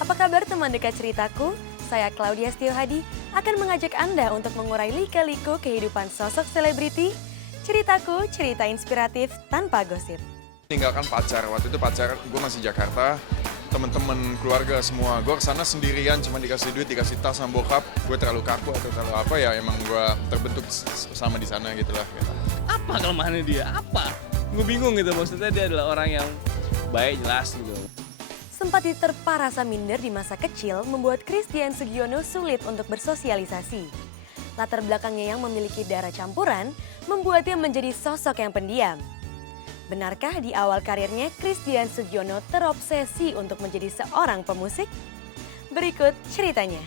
Apa kabar teman dekat ceritaku? Saya Claudia Setiohadi akan mengajak Anda untuk mengurai lika-liku kehidupan sosok selebriti. Ceritaku, cerita inspiratif tanpa gosip. Tinggalkan pacar, waktu itu pacar gue masih Jakarta, temen-temen keluarga semua. Gue kesana sendirian, cuma dikasih duit, dikasih tas sama bokap. Gue terlalu kaku atau terlalu apa ya, emang gue terbentuk sama di sana gitu lah. Gitu. Apa kelemahannya dia? Apa? Gue bingung gitu, maksudnya dia adalah orang yang baik, jelas gitu. Sempat diterpa rasa minder di masa kecil membuat Christian Sugiono sulit untuk bersosialisasi. Latar belakangnya yang memiliki darah campuran membuatnya menjadi sosok yang pendiam. Benarkah di awal karirnya Christian Sugiono terobsesi untuk menjadi seorang pemusik? Berikut ceritanya.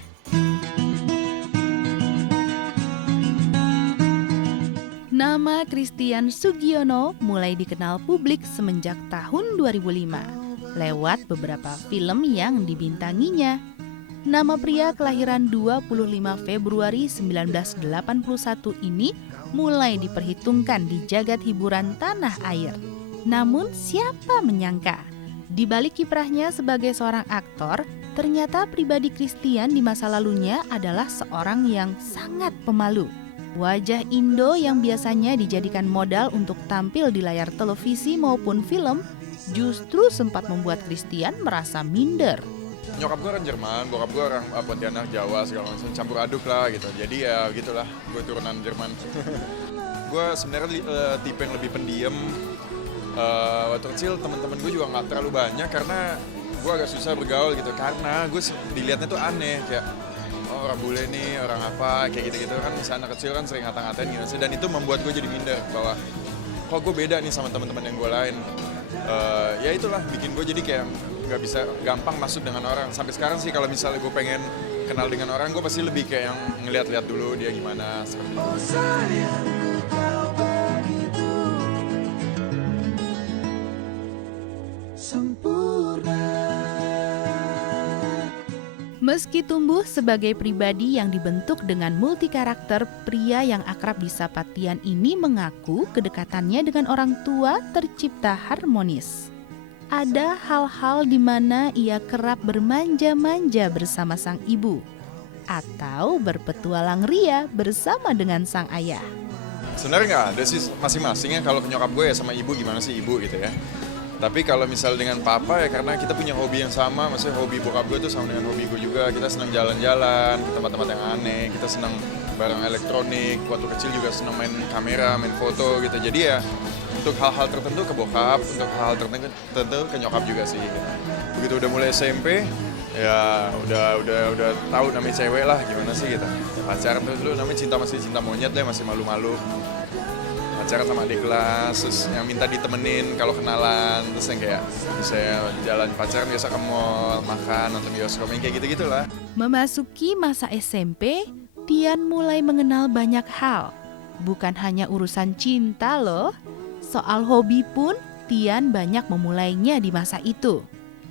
Nama Christian Sugiono mulai dikenal publik semenjak tahun 2005 lewat beberapa film yang dibintanginya. Nama pria kelahiran 25 Februari 1981 ini mulai diperhitungkan di jagat hiburan tanah air. Namun siapa menyangka, di balik kiprahnya sebagai seorang aktor, ternyata pribadi Christian di masa lalunya adalah seorang yang sangat pemalu. Wajah Indo yang biasanya dijadikan modal untuk tampil di layar televisi maupun film, justru sempat membuat Christian merasa minder. Nyokap gue orang Jerman, bokap gue orang Pontianak, Jawa, segala macam campur aduk lah gitu. Jadi ya gitulah, gue turunan Jerman. Gue sebenarnya tipe yang lebih pendiam. Waktu kecil teman-teman gue juga nggak terlalu banyak karena gue agak susah bergaul gitu. Karena gue dilihatnya tuh aneh kayak orang bule nih, orang apa, kayak gitu-gitu kan. Misalnya anak kecil kan sering ngata-ngatain gitu. Dan itu membuat gue jadi minder bahwa kok gue beda nih sama teman-teman yang gue lain. Ya itulah bikin gue jadi kayak nggak bisa gampang masuk dengan orang. Sampai sekarang sih kalau misalnya gue pengen kenal dengan orang, gue pasti lebih kayak yang ngeliat-liat dulu dia gimana seperti itu. Meski tumbuh sebagai pribadi yang dibentuk dengan multi karakter, pria yang akrab disapa Tian ini mengaku kedekatannya dengan orang tua tercipta harmonis. Ada hal-hal di mana ia kerap bermanja-manja bersama sang ibu, atau berpetualang ria bersama dengan sang ayah. Sebenarnya nggak ada sih masing-masingnya. Kalau nyokap gue ya sama ibu gimana sih ibu gitu ya. Tapi kalau misal dengan papa ya karena kita punya hobi yang sama, maksudnya hobi bokap gue tuh sama dengan hobi gue juga. Kita senang jalan-jalan ke tempat-tempat yang aneh, kita senang barang elektronik, waktu kecil juga senang main kamera, main foto gitu. Jadi ya untuk hal-hal tertentu ke bokap, untuk hal-hal tertentu ke nyokap juga sih. Gitu. Begitu udah mulai SMP, ya udah tahu namanya cewek lah gimana sih gitu. Pacaran tuh dulu namanya masih cinta monyet deh, masih malu-malu. Pacaran sama adik kelas, terus yang minta ditemenin kalau kenalan, terus yang kayak bisa jalan pacaran biasa ke mall, makan, nonton bioskop, kayak gitu-gitulah. Memasuki masa SMP, Tian mulai mengenal banyak hal. Bukan hanya urusan cinta loh, soal hobi pun Tian banyak memulainya di masa itu.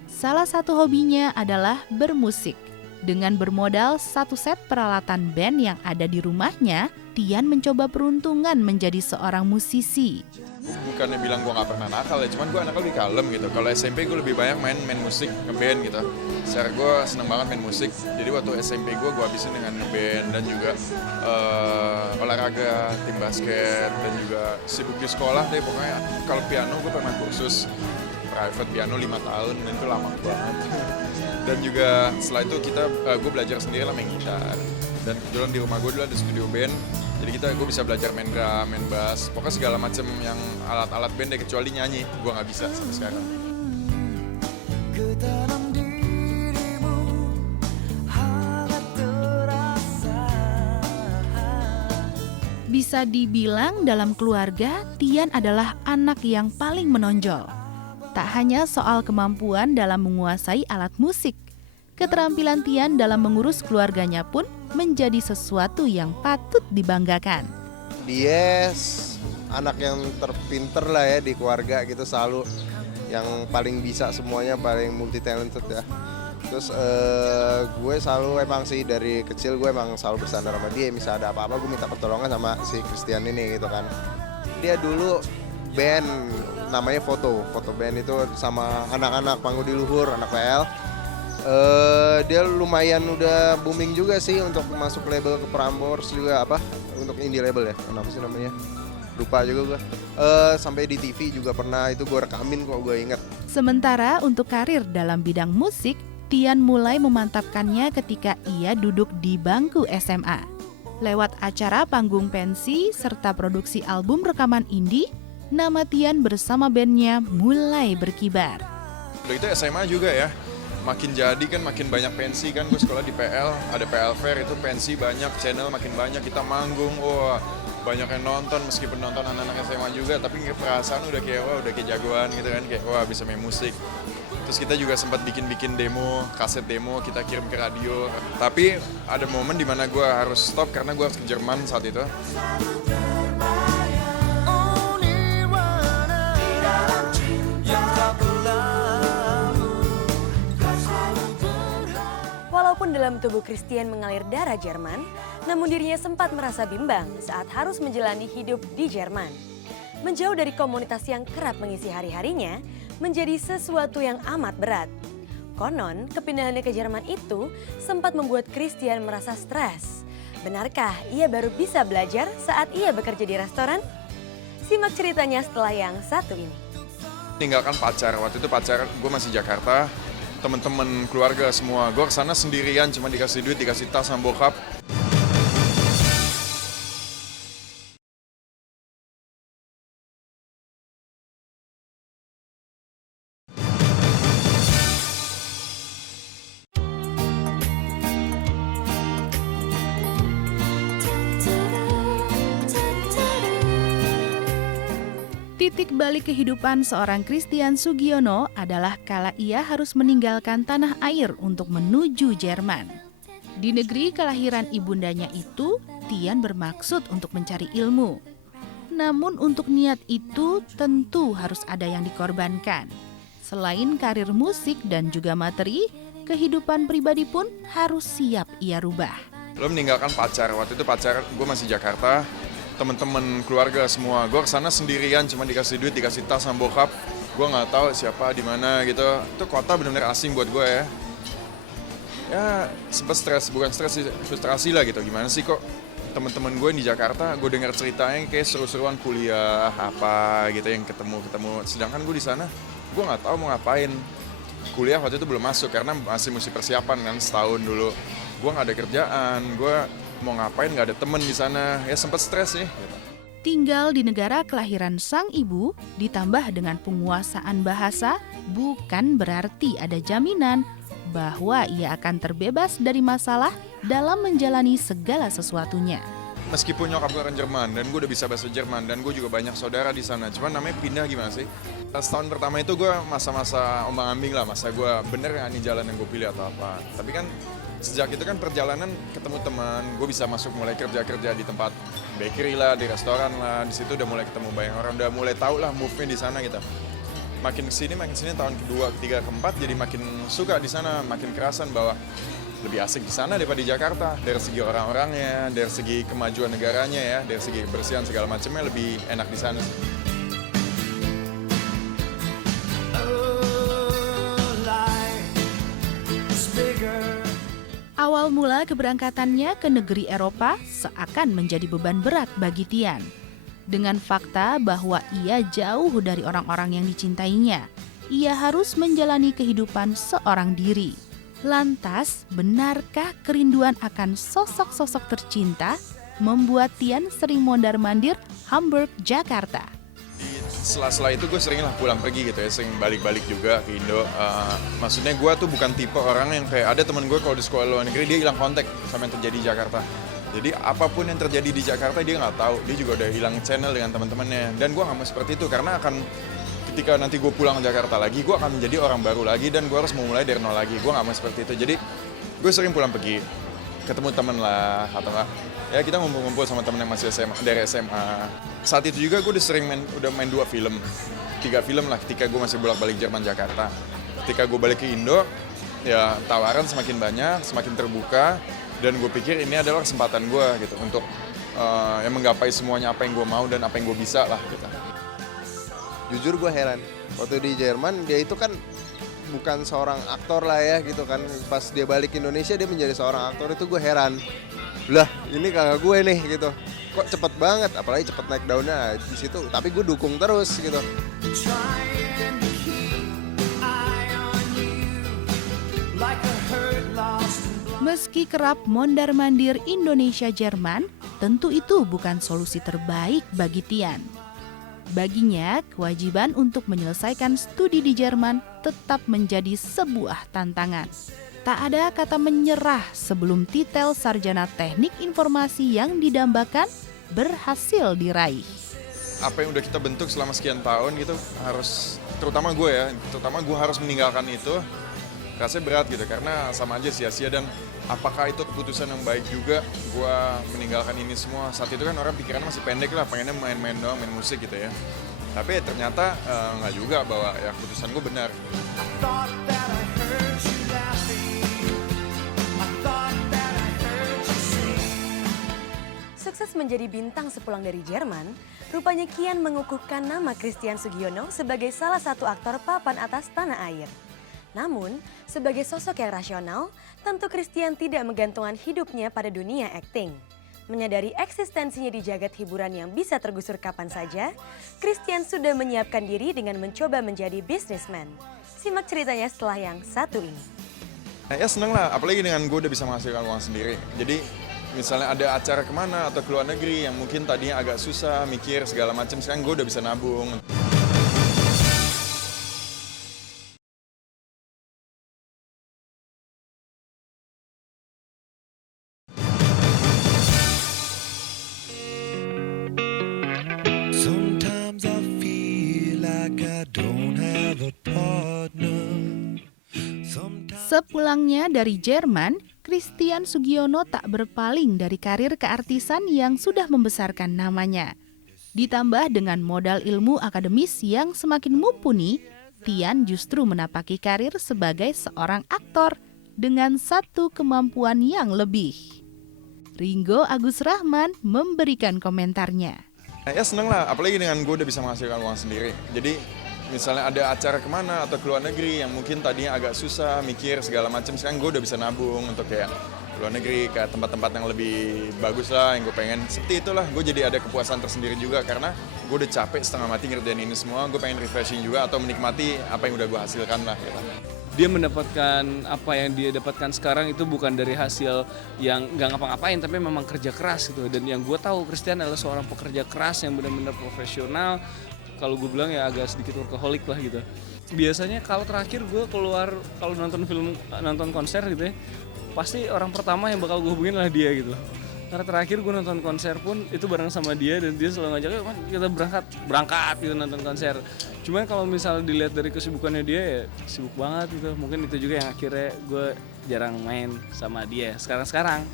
Salah satu hobinya adalah bermusik. Dengan bermodal satu set peralatan band yang ada di rumahnya, Tian mencoba peruntungan menjadi seorang musisi. Bukannya bilang gue gak pernah nakal ya, cuman gue anaknya lebih kalem gitu. Kalau SMP gue lebih banyak main musik, ngeband gitu. Secara gue seneng banget main musik, jadi waktu SMP gue habisin dengan ngeband dan juga olahraga, tim basket, dan juga sibuk di sekolah deh pokoknya. Kalau piano gue pernah kursus private piano 5 tahun dan itu lama banget. Dan juga setelah itu gue belajar sendiri lah main gitar. Dan kebetulan di rumah gue dulu ada studio band, jadi gue bisa belajar main drum, main bass, pokoknya segala macam yang alat-alat band deh kecuali nyanyi, gue nggak bisa sampai sekarang. Bisa dibilang dalam keluarga, Tian adalah anak yang paling menonjol. Tak hanya soal kemampuan dalam menguasai alat musik, keterampilan Tian dalam mengurus keluarganya pun menjadi sesuatu yang patut dibanggakan. Dia anak yang terpinter lah ya di keluarga gitu, selalu yang paling bisa semuanya, paling multi talented ya. Terus gue selalu emang sih dari kecil gue emang selalu bersandar sama dia. Misal ada apa-apa gue minta pertolongan sama si Christian ini gitu kan. Dia dulu band namanya Foto band itu sama anak-anak Panggung di Luhur, anak PL. dia lumayan udah booming juga sih untuk masuk label ke Prambors juga untuk indie label ya, kenapa sih namanya? Lupa juga gue. Sampai di TV juga pernah, itu gue rekamin kok, gue inget. Sementara untuk karir dalam bidang musik, Tian mulai memantapkannya ketika ia duduk di bangku SMA. Lewat acara panggung pensi serta produksi album rekaman indie, nama Tian bersama bandnya mulai berkibar. Udah itu SMA juga ya, makin jadi kan makin banyak pensi kan, gue sekolah di PL, ada PL Fair, itu pensi banyak, channel makin banyak, kita manggung, wah banyak yang nonton, meskipun nonton anak-anak SMA juga, tapi perasaan udah kayak jagoan gitu kan, kayak wah bisa main musik. Terus kita juga sempat bikin demo, kaset demo, kita kirim ke radio. Tapi ada momen dimana gue harus stop karena gue harus ke Jerman saat itu. Walaupun dalam tubuh Christian mengalir darah Jerman, namun dirinya sempat merasa bimbang saat harus menjalani hidup di Jerman. Menjauh dari komunitas yang kerap mengisi hari-harinya menjadi sesuatu yang amat berat. Konon, kepindahannya ke Jerman itu sempat membuat Christian merasa stres. Benarkah ia baru bisa belajar saat ia bekerja di restoran? Simak ceritanya setelah yang satu ini. Tinggalkan pacar, waktu itu pacar gue masih Jakarta, teman-teman keluarga semua. Gue kesana sendirian, cuma dikasih duit, dikasih tas sama bokap. Titik balik kehidupan seorang Christian Sugiono adalah kala ia harus meninggalkan tanah air untuk menuju Jerman. Di negeri kelahiran ibundanya itu, Tian bermaksud untuk mencari ilmu. Namun untuk niat itu tentu harus ada yang dikorbankan. Selain karir musik dan juga materi, kehidupan pribadi pun harus siap ia rubah. Lo meninggalkan pacar, waktu itu pacar gue masih Jakarta, teman-teman keluarga semua. Gue kesana sendirian, cuma dikasih duit, dikasih tas sama bokap. Gue nggak tahu siapa di mana gitu. Itu kota benar-benar asing buat gue ya. Ya sempat stres, bukan stres sih, frustrasi lah gitu. Gimana sih kok teman-teman gue di Jakarta, gue dengar ceritanya kayak seru-seruan kuliah apa gitu yang ketemu. Sedangkan gue di sana, gue nggak tahu mau ngapain. Kuliah waktu itu belum masuk karena masih mesti persiapan kan setahun dulu. Gue nggak ada kerjaan, gue mau ngapain, nggak ada temen di sana, ya sempat stres sih. Tinggal di negara kelahiran sang ibu, ditambah dengan penguasaan bahasa, bukan berarti ada jaminan bahwa ia akan terbebas dari masalah dalam menjalani segala sesuatunya. Meskipun nyokap gue orang Jerman dan gue udah bisa bahasa Jerman dan gue juga banyak saudara di sana, cuman namanya pindah gimana sih? Setahun pertama itu gue masa-masa ombang-ambing lah, masa gue bener nggak nih jalan yang gue pilih atau apa. Tapi kan sejak itu kan perjalanan ketemu teman, gue bisa masuk mulai kerja di tempat bakery lah, di restoran lah, di situ udah mulai ketemu banyak orang, udah mulai tahu lah move-nya di sana gitu. Makin kesini tahun kedua, ketiga, keempat jadi makin suka di sana, makin kerasan bahwa lebih asik di sana daripada di Jakarta. Dari segi orang-orangnya, dari segi kemajuan negaranya ya, dari segi kebersihan segala macamnya lebih enak di sana. Awal mula keberangkatannya ke negeri Eropa seakan menjadi beban berat bagi Tian. Dengan fakta bahwa ia jauh dari orang-orang yang dicintainya, ia harus menjalani kehidupan seorang diri. Lantas, benarkah kerinduan akan sosok-sosok tercinta membuat Tian sering mondar-mandir Hamburg, Jakarta? Setelah itu gue sering lah pulang pergi gitu ya, sering balik-balik juga ke Indo. Maksudnya gue tuh bukan tipe orang yang kayak ada teman gue kalau di sekolah luar negeri dia hilang kontak sama yang terjadi di Jakarta. Jadi apapun yang terjadi di Jakarta dia nggak tahu, dia juga udah hilang channel dengan teman-temannya. Dan gue nggak mau seperti itu karena akan ketika nanti gue pulang ke Jakarta lagi, gue akan menjadi orang baru lagi dan gue harus memulai dari nol lagi. Gue nggak mau seperti itu. Jadi gue sering pulang pergi, ketemu teman lah atau enggak. Ya kita ngumpul-ngumpul sama temen yang masih SMA, dari SMA. Saat itu juga gue udah main 2 film, 3 film lah ketika gue masih bolak-balik Jerman Jakarta. Ketika gue balik ke Indo, ya tawaran semakin banyak, semakin terbuka. Dan gue pikir ini adalah kesempatan gue gitu untuk menggapai semuanya apa yang gue mau dan apa yang gue bisa lah gitu. Jujur gue heran, waktu di Jerman dia itu kan bukan seorang aktor lah ya gitu kan. Pas dia balik ke Indonesia dia menjadi seorang aktor, itu gue heran. Lah ini kakak gue nih gitu. Kok cepet banget, apalagi cepet naik daunnya di situ. Tapi gue dukung terus gitu. Meski kerap mondar-mandir Indonesia-Jerman, tentu itu bukan solusi terbaik bagi Tian. Baginya, kewajiban untuk menyelesaikan studi di Jerman tetap menjadi sebuah tantangan. Tak ada kata menyerah sebelum titel sarjana teknik informasi yang didambakan berhasil diraih. Apa yang udah kita bentuk selama sekian tahun gitu harus, terutama gue harus meninggalkan itu. Rasanya berat gitu karena sama aja sia-sia, dan apakah itu keputusan yang baik juga gue meninggalkan ini semua. Saat itu kan orang pikirannya masih pendek lah, pengennya main-main doang, main musik gitu ya. Tapi ternyata nggak juga bahwa ya keputusan gue benar. Sukses menjadi bintang sepulang dari Jerman, rupanya kian mengukuhkan nama Christian Sugiono sebagai salah satu aktor papan atas tanah air. Namun, sebagai sosok yang rasional, tentu Christian tidak menggantungkan hidupnya pada dunia akting. Menyadari eksistensinya di jagat hiburan yang bisa tergusur kapan saja, Christian sudah menyiapkan diri dengan mencoba menjadi bisnismen. Simak ceritanya setelah yang satu ini. Ya seneng lah, apalagi dengan gue udah bisa menghasilkan uang sendiri. Jadi misalnya ada acara kemana atau ke luar negeri yang mungkin tadinya agak susah, mikir segala macam, sekarang gue udah bisa nabung. Sometimes I feel like I don't have a partner. Sepulangnya dari Jerman, Christian Sugiono tak berpaling dari karir keartisan yang sudah membesarkan namanya. Ditambah dengan modal ilmu akademis yang semakin mumpuni, Tian justru menapaki karir sebagai seorang aktor dengan satu kemampuan yang lebih. Ringo Agus Rahman memberikan komentarnya. Ya seneng lah, apalagi dengan gue udah bisa menghasilkan uang sendiri. Jadi misalnya ada acara kemana atau ke luar negeri yang mungkin tadinya agak susah, mikir segala macam, sekarang gue udah bisa nabung untuk kayak ke luar negeri, ke tempat-tempat yang lebih bagus lah yang gue pengen. Seperti itulah, gue jadi ada kepuasan tersendiri juga karena gue udah capek setengah mati ngerjain ini semua, gue pengen refreshing juga atau menikmati apa yang udah gue hasilkan lah. Gitu. Dia mendapatkan apa yang dia dapatkan sekarang itu bukan dari hasil yang nggak ngapa-ngapain, tapi memang kerja keras gitu. Dan yang gue tahu Christian adalah seorang pekerja keras yang benar-benar profesional. Kalau gue bilang ya agak sedikit workaholic lah gitu. Biasanya kalau terakhir gue keluar, kalau nonton film, nonton konser gitu ya, pasti orang pertama yang bakal gue hubungin lah dia gitu. Karena terakhir gue nonton konser pun itu bareng sama dia dan dia selalu ngajak, kita berangkat gitu nonton konser. Cuman kalau misalnya dilihat dari kesibukannya dia ya sibuk banget gitu. Mungkin itu juga yang akhirnya gue jarang main sama dia sekarang-sekarang.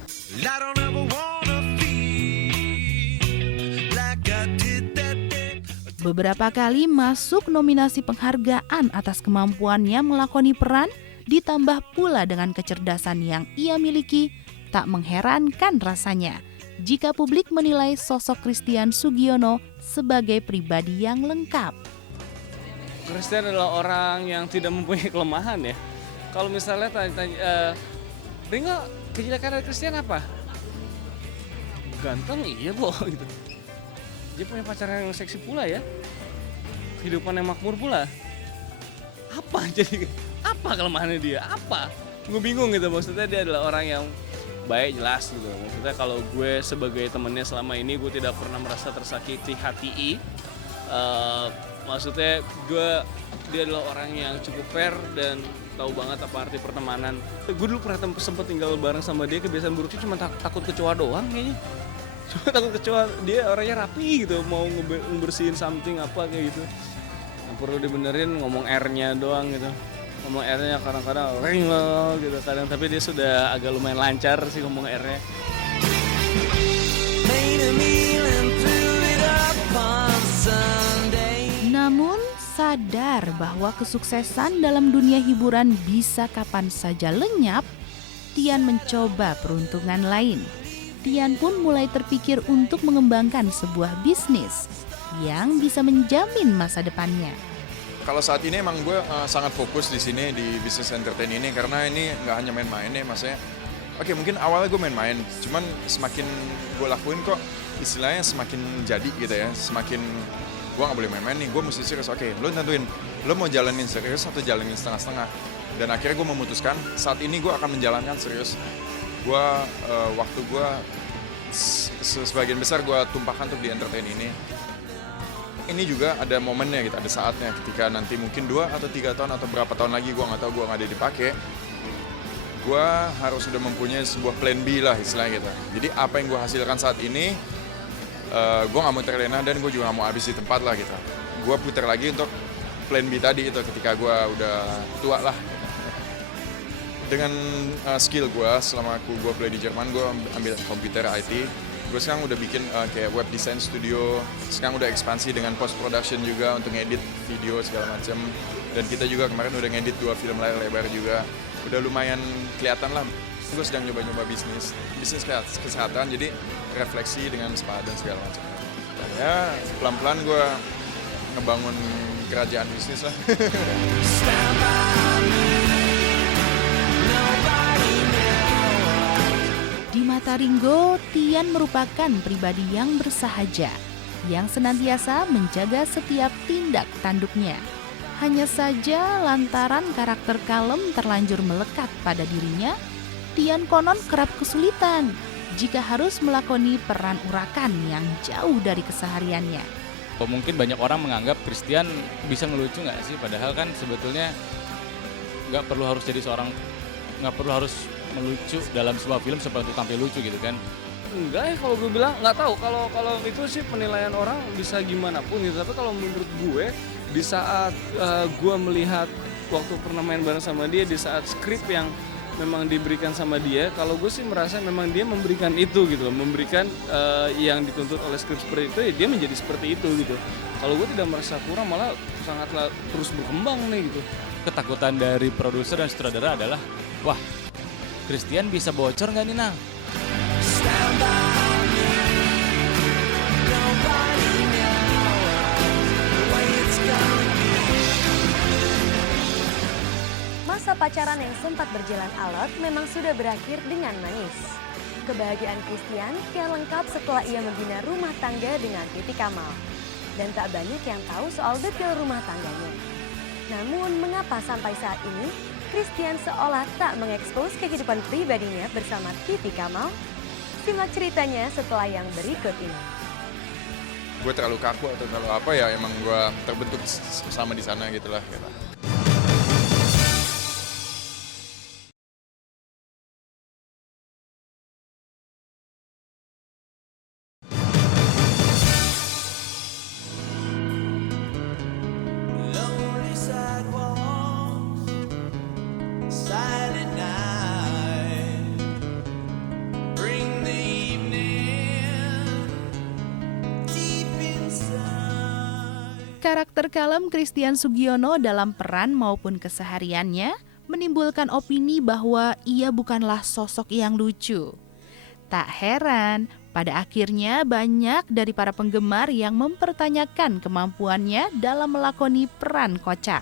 Beberapa kali masuk nominasi penghargaan atas kemampuannya melakoni peran, ditambah pula dengan kecerdasan yang ia miliki, tak mengherankan rasanya jika publik menilai sosok Christian Sugiono sebagai pribadi yang lengkap. Christian adalah orang yang tidak mempunyai kelemahan ya. Kalau misalnya tanya, Ringo, kejelekan dari Christian apa? Ganteng iya boh gitu. Dia punya pacar yang seksi pula ya. Kehidupan yang makmur pula. Apa jadi? Apa kelemahannya dia? Apa? Gue bingung gitu, maksudnya dia adalah orang yang baik jelas gitu. Maksudnya kalau gue sebagai temennya selama ini gue tidak pernah merasa tersakiti hati. Maksudnya dia adalah orang yang cukup fair dan tahu banget apa arti pertemanan. Gue dulu pernah sempet tinggal bareng sama dia, kebiasaan buruknya cuma takut kecoa doang kayaknya. Cuma takut kecoa, dia orangnya rapi gitu, mau ngebersihin something apa kayak gitu. Yang perlu dibenerin ngomong R-nya doang gitu. Ngomong R-nya kadang-kadang ringo gitu kadang, tapi dia sudah agak lumayan lancar sih ngomong R-nya. Namun sadar bahwa kesuksesan dalam dunia hiburan bisa kapan saja lenyap, Tian mencoba peruntungan lain. Tian pun mulai terpikir untuk mengembangkan sebuah bisnis yang bisa menjamin masa depannya. Kalau saat ini emang gue sangat fokus di sini di bisnis entertain ini karena ini nggak hanya main-main ya, maksudnya. Oke, mungkin awalnya gue main-main, cuman semakin gue lakuin kok istilahnya semakin jadi gitu ya, semakin gue nggak boleh main-main nih, gue mesti serius. Oke, lo tentuin, lo mau jalanin serius atau jalanin setengah-setengah. Dan akhirnya gue memutuskan saat ini gue akan menjalankan serius. Gue waktu gue sebagian besar gue tumpahkan untuk di entertain ini. Ini juga ada momennya gitu, ada saatnya ketika nanti mungkin 2 atau 3 tahun atau berapa tahun lagi gue nggak tahu, gue nggak ada dipakai. Gue harus sudah mempunyai sebuah plan B lah istilahnya gitu. Jadi apa yang gue hasilkan saat ini, gue gak mau terlena dan gue juga gak mau habis di tempat lah gitu. Gue putar lagi untuk plan B tadi itu ketika gue udah tua lah. Dengan skill gue selama gue play di Jerman, gue ambil komputer IT. Gue sekarang udah bikin kayak web design studio, sekarang udah ekspansi dengan post production juga untuk ngedit video segala macam. Dan kita juga kemarin udah ngedit 2 film layar lebar juga. Udah lumayan kelihatan lah. Gue sedang nyoba-nyoba bisnis kesehatan, jadi refleksi dengan spa dan segala macam. Dan ya pelan-pelan gue ngebangun kerajaan bisnis lah. Di mata Ringo, Tian merupakan pribadi yang bersahaja, yang senantiasa menjaga setiap tindak tanduknya. Hanya saja lantaran karakter kalem terlanjur melekat pada dirinya, Tian konon kerap kesulitan jika harus melakoni peran urakan yang jauh dari kesehariannya. Mungkin banyak orang menganggap Christian bisa ngelucu nggak sih? Padahal kan sebetulnya nggak perlu harus melucu dalam sebuah film supaya untuk tampil lucu gitu kan. Enggak ya, kalau gue bilang nggak tahu, kalau itu sih penilaian orang bisa gimana pun gitu. Tapi kalau menurut gue, di saat gue melihat waktu pernah main bareng sama dia, di saat skrip yang memang diberikan sama dia, kalau gue sih merasa memang dia memberikan itu gitu, memberikan yang dituntut oleh skrip seperti itu, ya dia menjadi seperti itu gitu. Kalau gue tidak merasa kurang, malah sangatlah terus berkembang nih gitu. Ketakutan dari produser dan sutradara adalah, wah, Christian bisa bocor nggak nih, Nang? Masa pacaran yang sempat berjalan alot memang sudah berakhir dengan manis. Kebahagiaan Christian kian lengkap setelah ia membina rumah tangga dengan Titi Kamal. Dan tak banyak yang tahu soal detail rumah tangganya. Namun mengapa sampai saat ini Christian seolah tak mengekspos kehidupan pribadinya bersama Titi Kamal? Simak ceritanya setelah yang berikut ini. Gue terlalu kaku atau terlalu apa ya, emang gue terbentuk sama di sana gitulah gitu. Lonely sidewalks, silent night, bring the evening deep inside. Karakter kalem Christian Sugiono dalam peran maupun kesehariannya menimbulkan opini bahwa ia bukanlah sosok yang lucu. Tak heran, pada akhirnya banyak dari para penggemar yang mempertanyakan kemampuannya dalam melakoni peran kocak.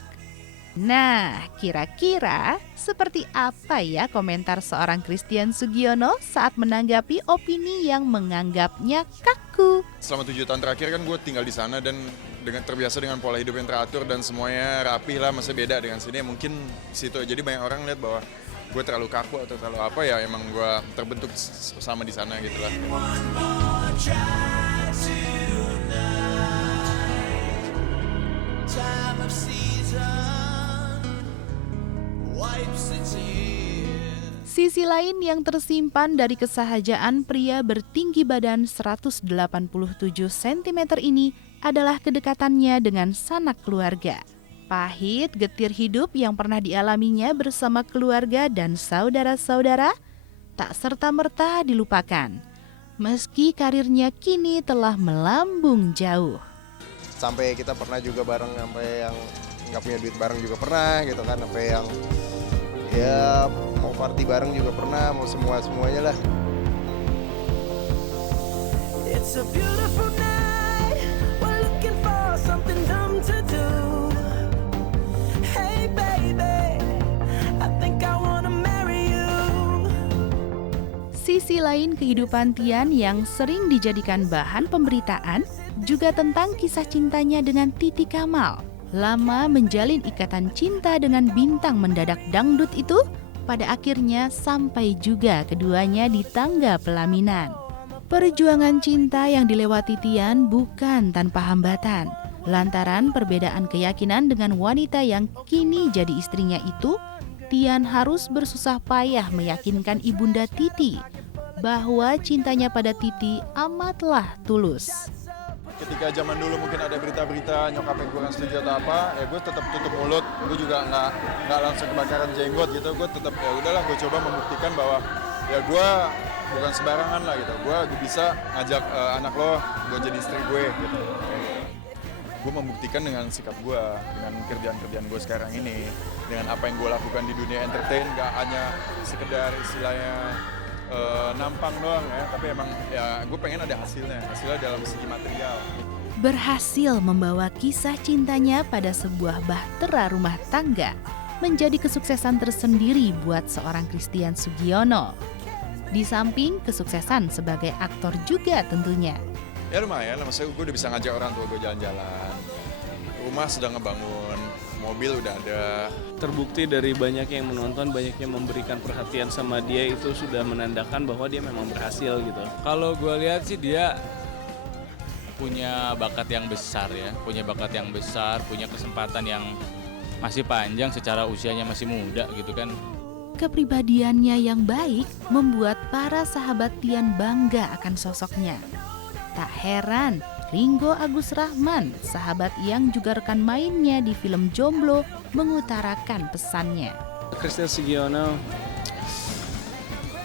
Nah, kira-kira seperti apa ya komentar seorang Christian Sugiono saat menanggapi opini yang menganggapnya kaku? Selama 7 tahun terakhir kan gue tinggal di sana dan dengan terbiasa dengan pola hidup yang teratur dan semuanya rapi lah, masih beda dengan sini mungkin situ. Jadi banyak orang lihat bahwa gue terlalu kaku atau terlalu apa ya, emang gue terbentuk sama di sana gitu lah. One more try tonight. Time of season wipes the tears. Sisi lain yang tersimpan dari kesahajaan pria bertinggi badan 187 cm ini adalah kedekatannya dengan sanak keluarga. Pahit getir hidup yang pernah dialaminya bersama keluarga dan saudara-saudara tak serta-merta dilupakan. Meski karirnya kini telah melambung jauh. Sampai kita pernah juga bareng, sampai yang nggak punya duit bareng juga pernah gitu kan, sampai yang ya mau party bareng juga pernah, mau semuanya lah. It's a beautiful night. We're looking for something dumb to do. Hey baby, I think I wanna marry you. Sisi lain kehidupan Tian yang sering dijadikan bahan pemberitaan juga tentang kisah cintanya dengan Titi Kamal. Lama menjalin ikatan cinta dengan bintang mendadak dangdut itu, pada akhirnya sampai juga keduanya di tangga pelaminan. Perjuangan cinta yang dilewati Tian bukan tanpa hambatan. Lantaran perbedaan keyakinan dengan wanita yang kini jadi istrinya itu, Tian harus bersusah payah meyakinkan ibunda Titi bahwa cintanya pada Titi amatlah tulus. Ketika zaman dulu mungkin ada berita-berita nyokap yang kurang setuju atau apa, ya gue tetap tutup mulut, gue juga nggak langsung kebakaran jenggot gitu, gue tetap ya udahlah, gue coba membuktikan bahwa ya gue bukan sembarangan lah gitu, gue bisa ngajak anak lo buat jadi istri gue gitu. Gue membuktikan dengan sikap gue, dengan kerjaan-kerjaan gue sekarang ini, dengan apa yang gue lakukan di dunia entertain, gak hanya sekedar istilahnya nampang doang ya, tapi emang ya gue pengen ada hasilnya dalam segi material. Berhasil membawa kisah cintanya pada sebuah bahtera rumah tangga menjadi kesuksesan tersendiri buat seorang Christian Sugiono. Di samping kesuksesan sebagai aktor juga tentunya. Ya lumayan, maksudnya gue udah bisa ngajak orang tua gue jalan-jalan, rumah sedang ngebangun, mobil udah ada. Terbukti dari banyak yang menonton, banyak yang memberikan perhatian sama dia, itu sudah menandakan bahwa dia memang berhasil gitu. Kalau gue lihat sih dia punya bakat yang besar ya, punya kesempatan yang masih panjang secara usianya masih muda gitu kan. Kepribadiannya yang baik membuat para sahabat Tian bangga akan sosoknya. Tak heran Ringo Agus Rahman, sahabat yang juga rekan mainnya di film Jomblo, mengutarakan pesannya. Christian Sugiono,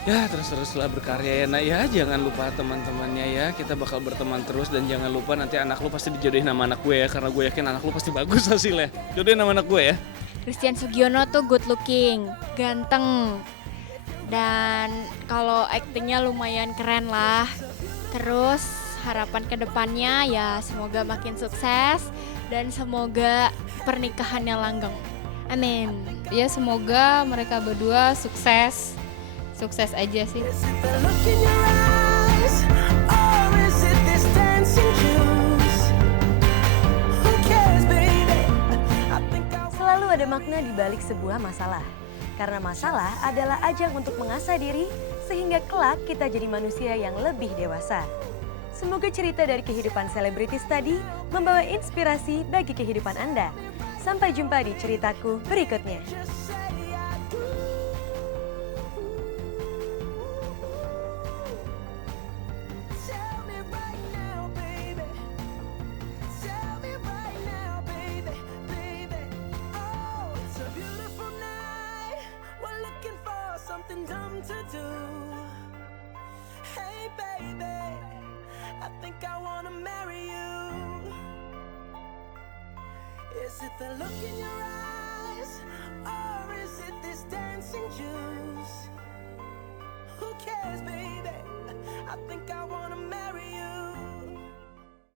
ya terus-teruslah berkarya ya nak ya, jangan lupa teman-temannya ya, kita bakal berteman terus dan jangan lupa nanti anak lu pasti dijodohin sama anak gue ya, karena gue yakin anak lu pasti bagus hasilnya. Jodohin sama anak gue ya. Christian Sugiono tuh good looking, ganteng, dan kalau aktingnya lumayan keren lah. Terus harapan kedepannya ya semoga makin sukses dan semoga pernikahannya langgeng. Amin. Ya semoga mereka berdua sukses aja sih. Selalu ada makna di balik sebuah masalah. Karena masalah adalah ajang untuk mengasah diri sehingga kelak kita jadi manusia yang lebih dewasa. Semoga cerita dari kehidupan selebritis tadi membawa inspirasi bagi kehidupan Anda. Sampai jumpa di ceritaku berikutnya. I think I wanna marry you. Is it the look in your eyes, or is it this dancing juice? Who cares, baby? I think I wanna marry you.